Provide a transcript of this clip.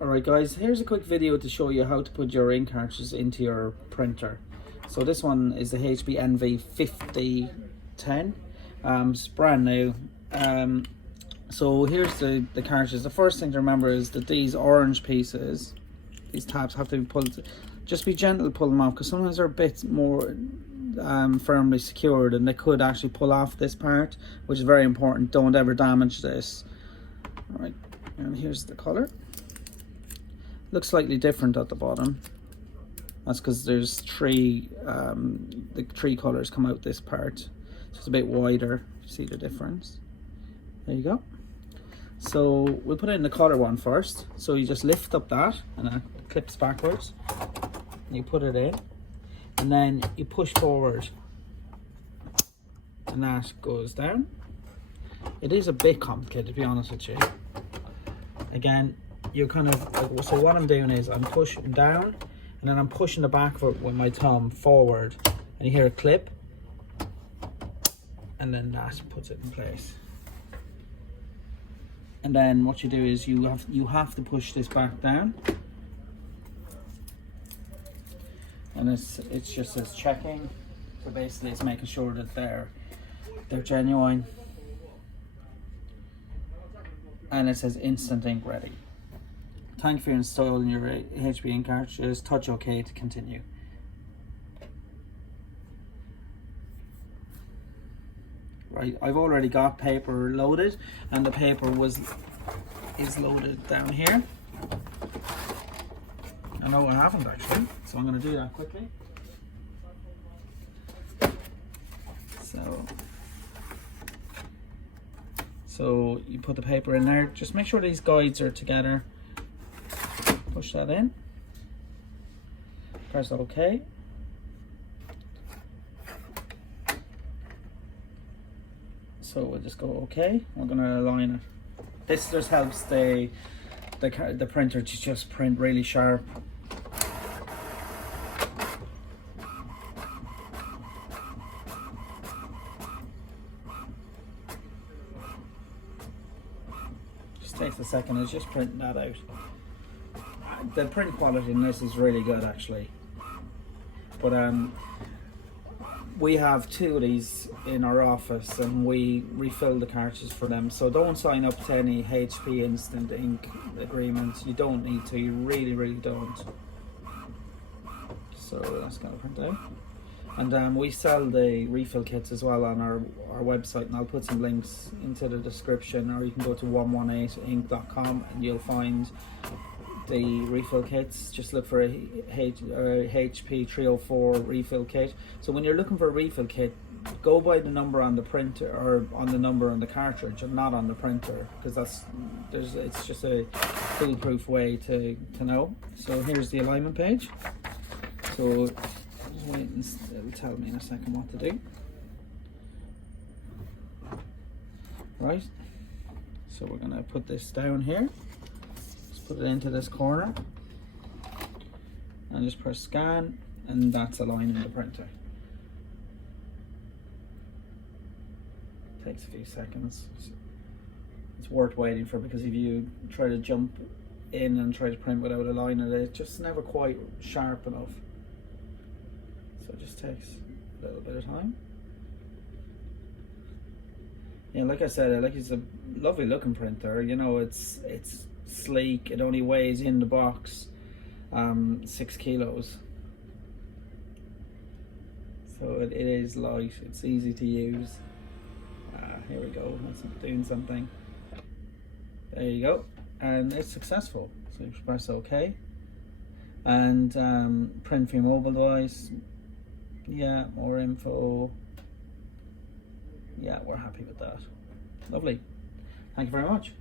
Alright guys, here's a quick video to show you how to put your ink cartridges into your printer. So this one is the HP NV5010. It's brand new. So here's the cartridges. The first thing to remember is that these orange pieces, these tabs have to be pulled. Just be gentle to pull them off, because sometimes they're a bit more firmly secured and they could actually pull off this part, which is very important. Don't ever damage this. Alright, and here's the color. Looks slightly different at the bottom. That's because there's the three colors come out this part, so it's a bit wider. See the difference? There you go. So we'll put it in the color one first. So you just lift up that and it clips backwards. You put it in and then you push forward and that goes down. It is a bit complicated, to be honest with you. Again, you're kind of, so what I'm doing is I'm pushing down and then I'm pushing the back foot with my thumb forward, and you hear a clip, and then that puts it in place. And then what you do is you have to push this back down, and it's just says checking. So basically it's making sure that they're genuine, and it says instant ink ready. Thank you for installing your HP ink cartridges. Touch OK to continue. Right, I've already got paper loaded, and the paper is loaded down here. I know I haven't actually, so I'm going to do that quickly. So you put the paper in there. Just make sure these guides are together. Push that in. Press OK. So we'll just go OK. We're going to align it. This just helps the printer to just print really sharp. Just takes a second. It's just printing that out. The print quality in this is really good actually, but we have two of these in our office and we refill the cartridges for them, so don't sign up to any HP instant ink agreements. You don't need to, you really don't. So that's going to print out, and we sell the refill kits as well on our website, and I'll put some links into the description, or you can go to 118ink.com and you'll find the refill kits. Just look for a HP 304 refill kit. So when you're looking for a refill kit, go by the number on the printer, or on the number on the cartridge, and not on the printer, because it's just a foolproof way to know. So here's the alignment page. So just wait, and it'll tell me in a second what to do. Right, so we're gonna put this down here. Put it into this corner and just press scan, and that's aligning the printer. Takes a few seconds. It's worth waiting for, because if you try to jump in and try to print without aligning it, it's just never quite sharp enough. So it just takes a little bit of time. Yeah, like I said, it's a lovely looking printer. You know, it's sleek. It only weighs in the box 6 kilos, so it is light. It's easy to use. Here we go, that's doing something. There you go, and it's successful. So you press OK, and print for your mobile device. Yeah, more info. Yeah, we're happy with that. Lovely. Thank you very much.